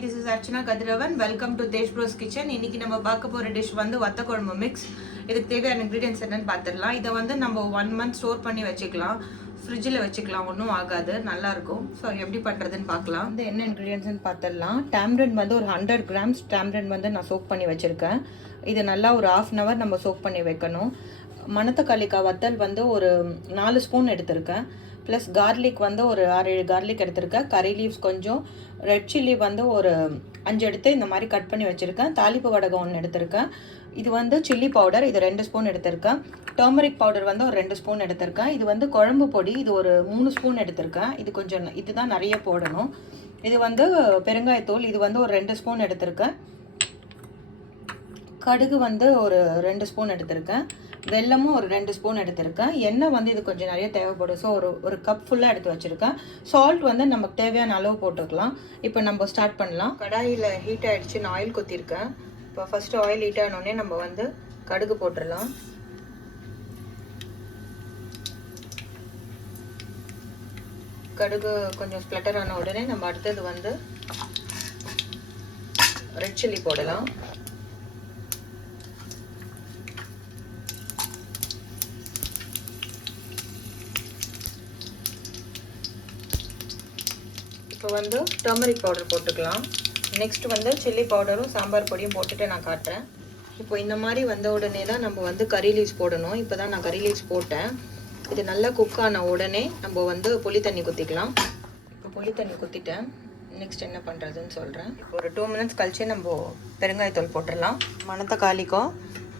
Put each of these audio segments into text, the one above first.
this is Archana Kadiravan. Welcome to Tej Bros Kitchen. இன்னைக்கு நம்ம பார்க்க போற டிஷ் வந்து வத்த குழம்பு மிக்ஸ். இதுக்கு தேவையான ingredients என்னன்னு பார்த்திரலாம். இத வந்து நம்ம 1 month ஸ்டோர் பண்ணி வச்சுக்கலாம். ஃப்ரிட்ஜ்ல வச்சுக்கலாம், ஒண்ணும் ஆகாது, நல்லா இருக்கும். சோ எப்படி பண்றதுன்னு பார்க்கலாம். இந்த என்ன ingredients ன்னு பார்த்திரலாம். tamarind வந்து ஒரு 100 grams tamarind வந்து நான் சோக் பண்ணி வச்சிருக்கேன். இது நல்லா ஒரு 1/2 hour நம்ம சோக் பண்ணி வைக்கணும். மணத்தக்காளிக்காய் வத்தல் வந்து ஒரு 4 ஸ்பூன் எடுத்திருக்கேன். ப்ளஸ் கார்லிக் வந்து ஒரு 6-7 கார்லிக் எடுத்திருக்கேன். கறி லீவ்ஸ் கொஞ்சம், ரெட் சில்லி வந்து ஒரு 5 எடுத்து இந்த மாதிரி கட் பண்ணி வச்சுருக்கேன். தாளிப்பு வடகம் 1 எடுத்திருக்கேன். இது வந்து சில்லி பவுடர், இது 2 ஸ்பூன் எடுத்திருக்கேன். டர்மரிக் பவுடர் வந்து ஒரு 2 ஸ்பூன் எடுத்திருக்கேன். இது வந்து குழம்பு பொடி, இது ஒரு 3 ஸ்பூன் எடுத்திருக்கேன். இது கொஞ்சம் இதுதான் நிறைய போடணும். இது வந்து பெருங்காயத்தூள், இது வந்து ஒரு 2 ஸ்பூன் எடுத்திருக்கேன். கடுகு வந்து ஒரு 2 ஸ்பூன் எடுத்திருக்கேன். வெல்லமும் ஒரு 2 ஸ்பூன் எடுத்திருக்கேன். எண்ணெய் வந்து இது கொஞ்சம் நிறைய தேவைப்படும். ஸோ ஒரு கப் ஃபுல்லாக எடுத்து வச்சுருக்கேன். சால்ட் வந்து நமக்கு தேவையான அளவு போட்டுக்கலாம். இப்போ நம்ம ஸ்டார்ட் பண்ணலாம். கடாயில் ஹீட் ஆகிடுச்சு, நான் ஆயில் குத்திருக்கேன். இப்போ ஃபஸ்ட்டு ஆயில் ஹீட் ஆனோடனே நம்ம வந்து கடுகு போட்டுடலாம். கடுகு கொஞ்சம் ஸ்ப்ளட்டர் ஆன உடனே நம்ம அடுத்தது வந்து ரெட் சில்லி போடலாம். இப்போ வந்து டர்மரிக் பவுடர் போட்டுக்கலாம். நெக்ஸ்ட் வந்து சில்லி பவுடரும் சாம்பார் பொடியும் போட்டுட்டு நான் காட்டுறேன். இப்போ இந்த மாதிரி வந்த உடனே தான் நம்ம வந்து கறி லீவ்ஸ் போடணும். இப்போ தான் நான் கறி லீவ்ஸ் போட்டேன். இது நல்லா குக் ஆன உடனே நம்ம வந்து புளி தண்ணி குத்திக்கலாம். இப்போ புளி தண்ணி குத்திட்டேன். நெக்ஸ்ட் என்ன பண்ணுறதுன்னு சொல்கிறேன். இப்போ ஒரு 2 மினிட்ஸ் கழிச்சு நம்ம பெருங்காயத்தூள் போட்டுடலாம். மணத்தக்காளிக்கும்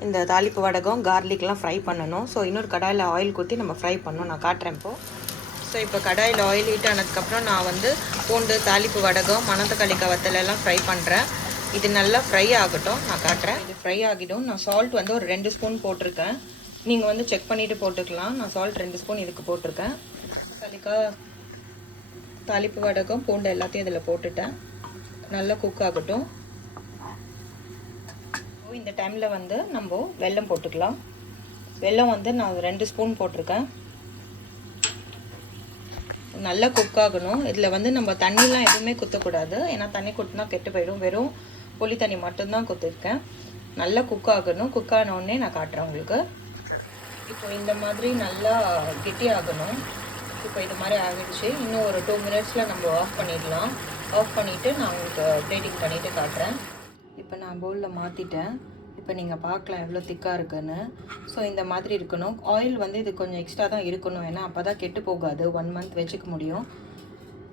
இந்த தாளிப்பு வடகம் கார்லிக்லாம் ஃப்ரை பண்ணணும். ஸோ இன்னொரு கடாயில் ஆயில் ஊற்றி நம்ம ஃப்ரை பண்ணணும். நான் காட்டுறேன் இப்போது. ஸோ இப்போ கடாயில் ஆயில் ஹீட் ஆனதுக்கப்புறம் நான் வந்து பூண்டு, தாளிப்பு வடகம், மணத்தக்காளிக்காய் வத்தலெல்லாம் ஃப்ரை பண்ணுறேன். இது நல்லா ஃப்ரை ஆகட்டும், நான் காட்டுறேன். இது ஃப்ரை ஆகிடும். நான் சால்ட் வந்து ஒரு 2 ஸ்பூன் போட்டிருக்கேன். நீங்கள் வந்து செக் பண்ணிவிட்டு போட்டுக்கலாம். நான் சால்ட் 2 ஸ்பூன் இதுக்கு போட்டிருக்கேன். தக்காளிக்காய், தாளிப்பு வடகம், பூண்டு எல்லாத்தையும் இதில் போட்டுட்டேன். நல்லா குக் ஆகட்டும். இந்த டைமில் வந்து நம்ம வெல்லம் போட்டுக்கலாம். வெல்லம் வந்து நான் 2 ஸ்பூன் போட்டிருக்கேன். நல்லா குக் ஆகணும். இதில் வந்து நம்ம தண்ணிலாம் எதுவுமே குத்தக்கூடாது, ஏன்னா தண்ணி குத்தினா கெட்டு போயிடும். வெறும் புளி தண்ணி மட்டும்தான் குத்திருக்கேன். நல்லா குக் ஆகணும். குக் ஆனோடனே நான் காட்டுறேன் உங்களுக்கு. இப்போ இந்த மாதிரி நல்லா கெட்டி ஆகணும். இப்போ இது மாதிரி ஆகிடுச்சு. இன்னும் ஒரு 2 மினிட்ஸில் நம்ம ஆஃப் பண்ணிடலாம். ஆஃப் பண்ணிவிட்டு நான் உங்களுக்கு பிளேட்டிங் பண்ணிவிட்டு காட்டுறேன். இப்போ நான் பவுலில் மாற்றிட்டேன். இப்போ நீங்கள் பார்க்கலாம் எவ்வளோ திக்காக இருக்குன்னு. ஸோ இந்த மாதிரி இருக்கணும். ஆயில் வந்து இது கொஞ்சம் எக்ஸ்ட்ரா தான் இருக்கணும், ஏன்னா அப்போ தான் கெட்டு போகாது, 1 மந்த் வச்சுக்க முடியும்.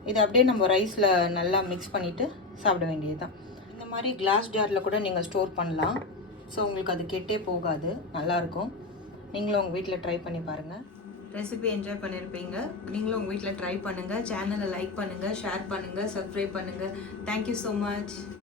இதை அப்படியே நம்ம ரைஸில் நல்லா மிக்ஸ் பண்ணிவிட்டு சாப்பிட வேண்டியது தான். இந்த மாதிரி கிளாஸ் ஜாரில் கூட நீங்கள் ஸ்டோர் பண்ணலாம். ஸோ உங்களுக்கு அது கெட்டே போகாது, நல்லாயிருக்கும். நீங்களும் உங்கள் வீட்டில் ட்ரை பண்ணி பாருங்கள். ரெசிபி என்ஜாய் பண்ணியிருப்பீங்க. நீங்களும் உங்கள் வீட்டில் ட்ரை பண்ணுங்கள். சேனலை லைக் பண்ணுங்கள், ஷேர் பண்ணுங்கள், சப்ஸ்கிரைப் பண்ணுங்கள். Thank you so much.